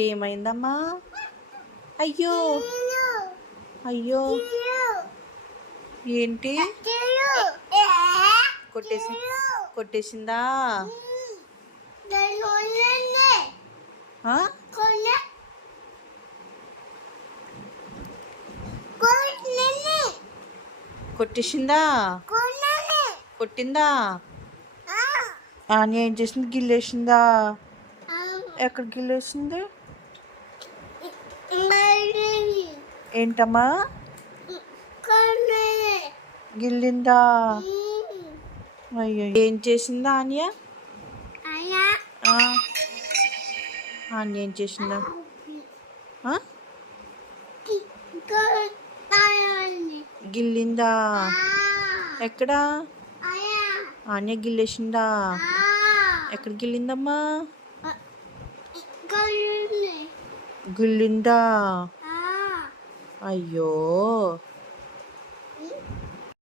ఏమైందమ్మా? అయ్యో అయ్యో ఏంటి కొట్టేసిందా? కొట్టేసిందా? కొట్టిందా? ఏం చేసింది? గిల్లేసిందా? ఎక్కడ గిల్లేసింది? ఏంటమ్మా? గిల్లిందా? అయ్యో ఏం చేసిందా ఆన్య? ఆన్య ఏం చేసిందా? గిల్లిందా? ఎక్కడా? ఆన్య గిల్లేసిందా? ఎక్కడ గిల్లిందమ్మా? గిల్లిందా? అయ్యో